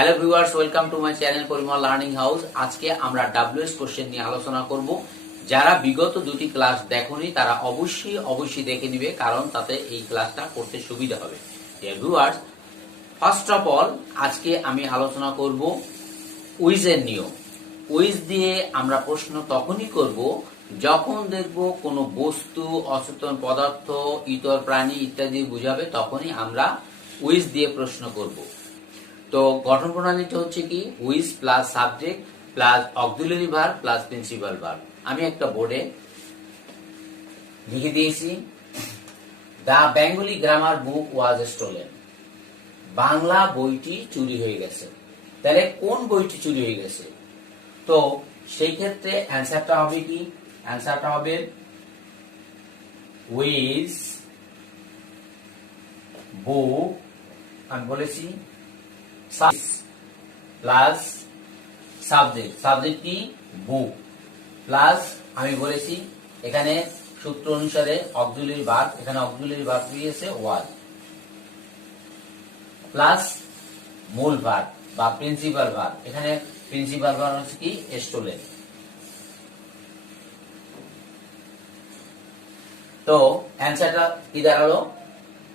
Hello viewers, welcome to my channel Parimal learning house. আজকে আমরা WS question নিয়ে আলোচনা করব। যারা বিগত দুটি ক্লাস দেখোনি তারা অবশ্যই দেখে নিবে, কারণ তাতে এই ক্লাসটা করতে সুবিধা হবে। ভিউয়ার্স, ফার্স্ট অফ অল আজকে আমি আলোচনা করব উইজের নিয়ম। উইজ দিয়ে আমরা প্রশ্ন তখনই করব যখন দেখব কোনো বস্তু, অচেতন পদার্থ, ইতর প্রাণী ইত্যাদি বুঝাবে, তখনই আমরা উইজ দিয়ে প্রশ্ন করব। তো গঠন প্রণালীটা হচ্ছে কি, which plus subject plus auxiliary verb plus principal verb. আমি একটা বোর্ডে লিখে দিয়েছি, the Bengali grammar book was stolen. Bangla বইটি চুরি হয়ে গেছে। তাহলে কোন বইটি চুরি হয়ে গেছে? তো সেই ক্ষেত্রে অ্যান্সারটা হবে কি? অ্যান্সারটা হবে উইজ বুক, আমি বলেছি প্লাস সাবজেক্ট, সাবজেক্ট কি? বুক, প্লাস আমি বলেছি এখানে সূত্র অনুসারে অক্সিলারি ভার্ব, এখানে অক্সিলারি ভার্ব দিয়েছে ওয়াজ, প্লাস মূল ভার্ব বা প্রিন্সিপাল ভার্ব, এখানে প্রিন্সিপাল ভার্ব হচ্ছে কি? স্টোলেন। তো অ্যান্সারটা কি দাঁড়ালো?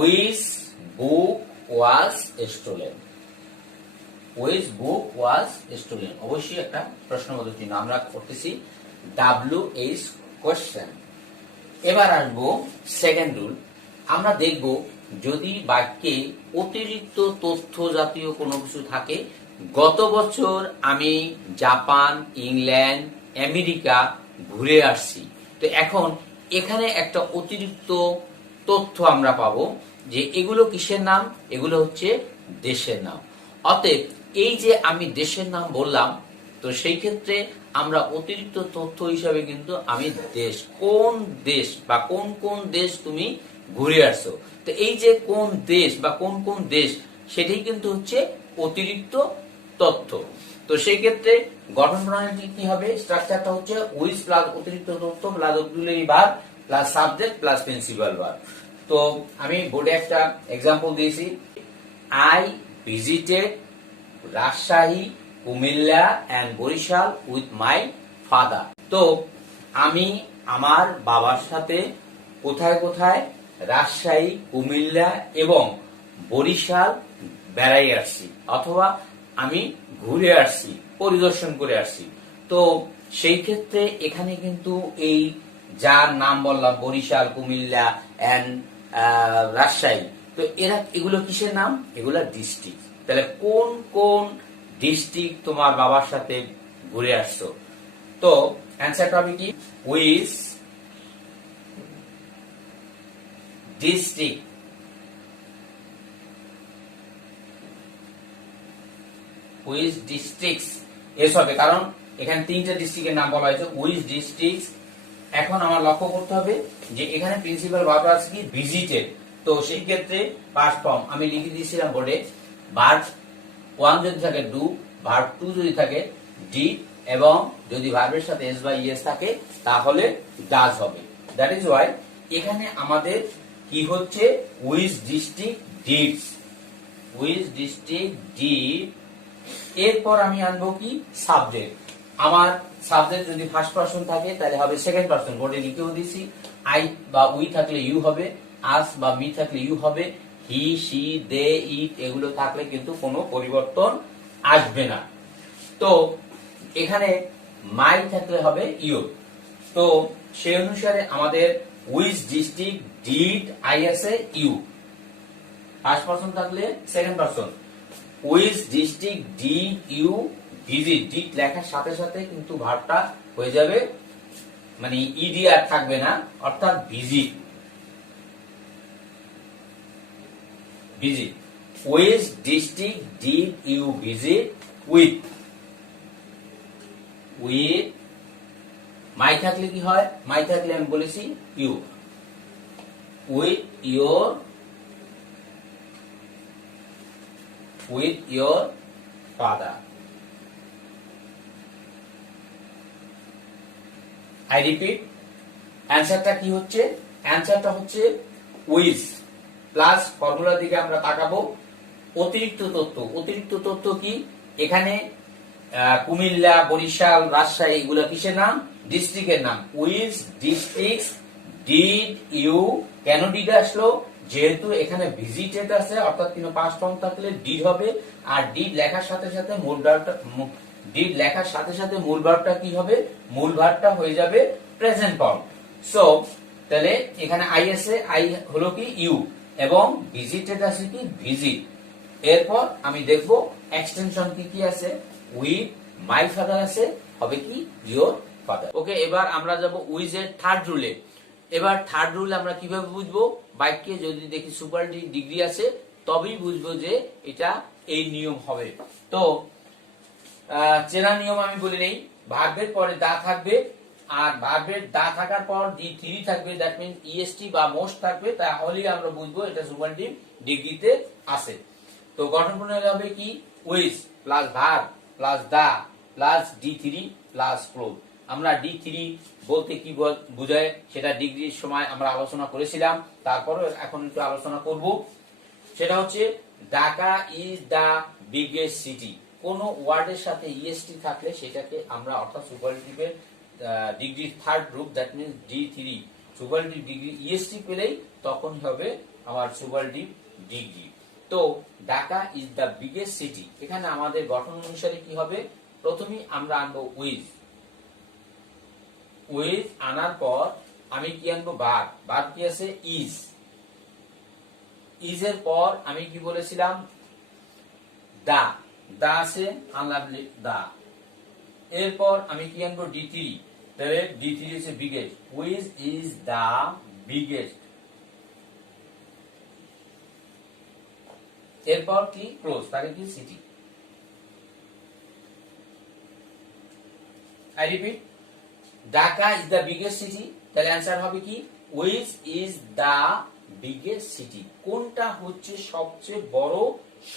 Which book was stolen. Which book was stolen, অবশ্যই একটা প্রশ্নবোধক চিহ্ন। আমরা করতেছি WH কোশ্চেন। এবার আসবো সেকেন্ড রুল। আমরা দেখব যদি বাক্যে অতিরিক্ত তথ্য জাতীয় কোনো কিছু থাকে। গত বছর আমি জাপান, ইংল্যান্ড, আমেরিকা ঘুরে আসছি। তো এখন এখানে একটা অতিরিক্ত তথ্য আমরা পাবো যে এগুলো কিসের নাম? এগুলো হচ্ছে দেশের নাম। অতএব এই যে আমি দেশের নাম বললাম, তো সেই ক্ষেত্রে আমরা অতিরিক্ত তথ্য হিসাবে কিন্তু আমি কোন দেশ বা কোন কোন দেশ তুমি ঘুরে আসছো, তো এই যে কোন দেশ বা কোন কোন দেশ, সেটাই কিন্তু হচ্ছে অতিরিক্ত তথ্য। তো সেই ক্ষেত্রে গঠন প্রণালীটি কি হবে? স্ট্রাকচারটা হচ্ছে উইজ প্লাস অতিরিক্ত তথ্য plus auxiliary verb plus subject plus principal verb. তো আমি বোর্ডে একটা এক্সাম্পল দিয়েছি, I visited Rajshahi, Comilla and Barishal with my father. তো আমি আমার বাবার সাথে কোথায় কোথায় রাজশাহী, কুমিল্লা এবং বরিশাল বেড়াই আসছি, অথবা আমি ঘুরে আসছি, পরিদর্শন করে আসছি। তো সেই ক্ষেত্রে এখানে কিন্তু এই যার নাম বললাম বরিশাল, কুমিল্লা এন্ড রাজশাহী, তো এগুলো কিসের নাম? এগুলা ডিস্ট্রিক্ট। তাহলে কোন কোন ডিস্ট্রিক্ট তোমার বাবার সাথে ঘুরে আসছো? তো অ্যান্সারটা হবে কি? Which district which districts S হবে, কারণ এখানে তিনটা ডিস্ট্রিক্টের নাম বলা হয়েছে, উইচ ডিস্ট্রিক্টস। এখন আমার লক্ষ্য করতে হবে যে এখানে প্রিন্সিপাল ভার্ব আছে কি? ভিজিটেড। তো সেই ক্ষেত্রে পাস্ট ফর্ম আমি লিখে দিয়েছিলাম বোর্ডে, ভার্ব 1 যদি থাকে ডু, ভার্ব 2 যদি থাকে ডিড, এবং যদি ভার্বের সাথে এস বা ইএস থাকে তাহলে ডাজ হবে। দ্যাট ইজ ওয়াই এখানে আমাদের কি হচ্ছে? Which district deeds, which district did. এরপর আমি আনবো কি? সাবজেক্ট। আমার সাবজেক্ট যদি ফার্স্ট পারসন থাকে তাহলে হবে সেকেন্ড পারসন, বোর্ডে লিখেও দিয়েছি। আই বা উই থাকলে ইউ হবে, আস বা মি থাকলে ইউ হবে, হি, শি, দে, ইট এগুলো থাকলে কিন্তু কোনো পরিবর্তন আসবে না। তো এখানে মাই থাকলে হবে ইউ। তো সেই অনুসারে আমাদের উইচ ডিস্ট্রিক্ট ডিড আই আছে ইউ, ফার্স্ট পারসন থাকলে second person. Which district did you visit, did লেখার সাথে সাথে কিন্তু ভার্বটা হয়ে যাবে, মানে ইডি আর থাকবে না, অর্থাৎ visit. Visit, which district did you visit with. With my থাকলে কি হয়? মাই থাকলে আমি বলেছি you, with your, with your father. I repeat, অ্যান্সারটা কি হচ্ছে? অ্যান্সারটা হচ্ছে উইজ প্লাস ফর্মুলার দিকে আমরা তাকাবো, অতিরিক্ত তথ্য। অতিরিক্ত তথ্য কি? এখানে কুমিল্লা, বরিশাল, রাজশাহী এগুলো কিসের নাম? ডিস্ট্রিক্টের নাম। উইচ ডিস্ট্রিক্টস ডিড ইউ, কেন ডিড আসলো? যেহেতু এখানে ভিজিটেড আছে, অর্থাৎ কিন্তু পাস্ট ফর্ম থাকলে ডিড হবে, আর ডিড লেখার সাথে সাথে মূল ভার্বটা, ডিড লেখার সাথে সাথে মূল ভার্বটা কি হবে? মূল ভার্বটা হয়ে যাবে প্রেজেন্ট ফর্ম। সো তাহলে এখানে আই আছে, আই হলো কি ইউ, এবং ভিজিটেড আছে কি ভিজিট। এরপর আমি দেখব এক্সটেনশন কি কি আছে। উইথ মাই ফাদার আছে, হবে কি ইয়োর ফাদার। ওকে, এবার আমরা যাব উইজ এর থার্ড রুলে। এবার থার্ড রুল আমরা কিভাবে বুঝবো? বাক্যে যদি দেখি সুপারলেটিভ ডিগ্রি আছে তবেই বুঝবো যে এটা এই নিয়ম হবে। তো চেনা নিয়ম আমি বলে নেই। ভার্বের পরে দা থাকবে, আর ভার্বের দা থাকার পর ডি থ্রি থাকবে, দ্যাট মিন্স ইএসটি বা মোস্ট থাকবে, তাহলেই আমরা বুঝবো এটা সুপারলেটিভ ডিগ্রিতে আছে। তো গঠন প্রণালী হবে কি? Which plus verb plus the plus D three plus clause. আমরা ডি থ্রি বলতে কি বোঝায় সেটা ডিগ্রির সময় আমরা আলোচনা করেছিলাম, তারপরে এখন একটু আলোচনা করব। সেটা হচ্ছে Dhaka is the biggest city. কোন ওয়ার্ডের সাথে ইএসটি থাকলে সেটাকে আমরা, অর্থাৎ সুপারলেটিভের degree third group, that means D three, superlative degree EST পেলেই তখন হবে আমার সুপারলেটিভ ডিগ্রি। তো Dhaka is the biggest city, এখানে আমাদের গঠন অনুসারে কি হবে? প্রথমেই আমরা আনবো উইজ। উইজ আনার পর আমি কি আনবো? ভার্ব। ভার্ব কি আছে? ইজ। ইজ এর পর আমি কি বলেছিলাম? দা। দা আছে, আনলাম দা। এরপর আমি কি আনবো? D three. তাহলে ডি থ্রি হচ্ছে biggest. Which is the biggest. এরপর কি? ক্লোজ, তাকে কি? City. I repeat, Dhaka is the biggest city, তাহলে অ্যান্সার হবে কি? Which is the biggest city. কোনটা হচ্ছে সবচেয়ে বড়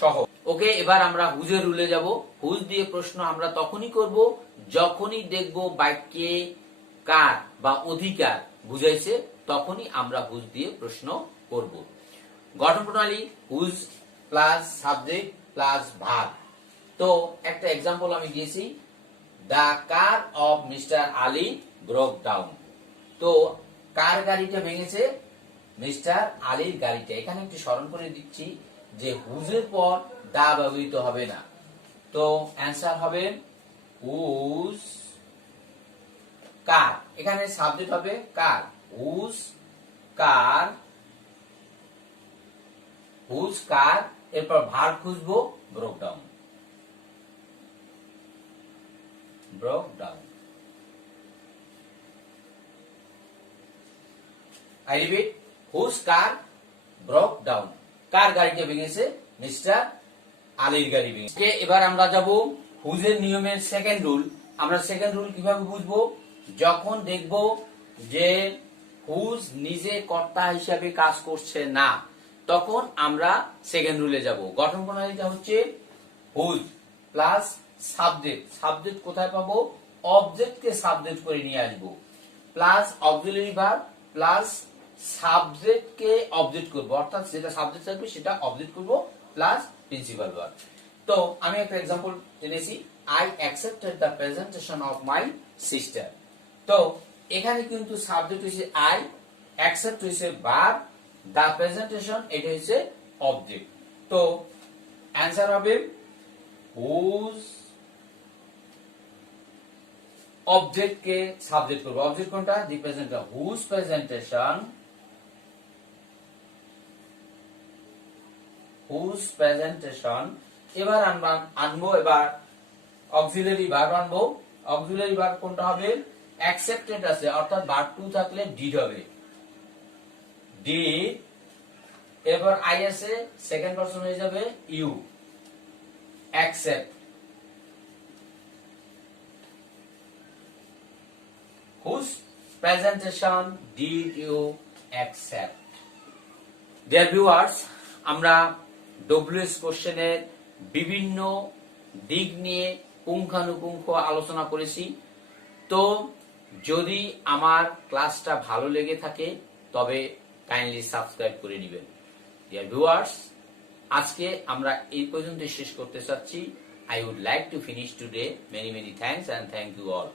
শহর? ওকে, এবার আমরা হুজের রুলে যাব। হুজ দিয়ে প্রশ্ন আমরা তখনই করব যখনই দেখব বাক্যে কার বা অধিকার বুঝাইছে, তখনই আমরা হুজ দিয়ে প্রশ্ন করব। গঠন প্রণালী whose plus subject plus verb. তো একটা এক্সাম্পল আমি দিয়েছি, the car of mister Ali broke down. তো কার গাড়িটা ভেঙেছে? মিস্টার আলীর গাড়িটা। এখানে একটু স্মরণ করে দিচ্ছি যে হুজের পর দা ব্যবহৃত হবে না। তো অ্যান্সার হবে হুজ কার। এখানে সাবজেক্ট হবে কার, হুজ কার, হুজ কার। এরপর ভার্ব খুঁজবো broke down, broke down. I repeat, whose car broke down? কার গাড়িটা ভেঙেছে? মিস্টার আলীর গাড়ি ভেঙেছে। এবার আমরা যাব হুজের নিয়মের সেকেন্ড রুল। আমরা সেকেন্ড রুল কিভাবে বুঝবো? যখন দেখব যে হুজ নিজে কর্তা হিসাবে কাজ করছে না, তখন আমরা সেকেন্ড রুলে যাব। গঠন প্রণালীটা হচ্ছে হুজ প্লাস সাবজেক্ট। সাবজেক্ট কোথায় পাবো? অবজেক্টকে সাবজেক্ট করে নিয়ে আসবো, প্লাস অক্সিলারি ভার্ব প্লাস সাবজেক্টকে অবজেক্ট করব, অর্থাৎ যেটা সাবজেক্ট থাকবে সেটা অবজেক্ট করব, প্লাস প্রিন্সিপাল ভার্ব। তো আমি একটা एग्जांपल জেনেছি, I accepted the presentation of my sister. তো এখানে কিন্তু সাবজেক্ট হইছে আই, অ্যাকসেপ্ট হইছে ভার্ব, দ্য প্রেজেন্টেশন এটা হইছে অবজেক্ট। তো অ্যানসার হবে হুজ অবজেক্ট কে সাবজেক্ট করব। অবজেক্ট কোনটা? The presentation, whose presentation, whose presentation. এবার আমরা আনবো এবার অক্সিলারি ভার্ব আনবো। অক্সিলারি ভার্ব কোনটা হবে? অ্যাকসেপ্টেড আছে, অর্থাৎ ভার্ব টু থাকলে ডিড হবে, ডিড। এবার আই আছে, সেকেন্ড পারসন হয়ে যাবে you, accept. Whose presentation did you accept? Dear viewers, আমরা ডব্লিউএস কোশ্চেনের বিভিন্ন দিক নিয়ে পুঙ্খানুপুঙ্খ আলোচনা করেছি। তো যদি আমার ক্লাসটা ভালো লেগে থাকে তবে কাইন্ডলি সাবস্ক্রাইব করে নেবেন। ডিয়ার ভিউয়ার্স, আজকে আমরা এই পর্যন্ত শেষ করতে চাচ্ছি। I would like to finish today. Many many thanks and thank you all.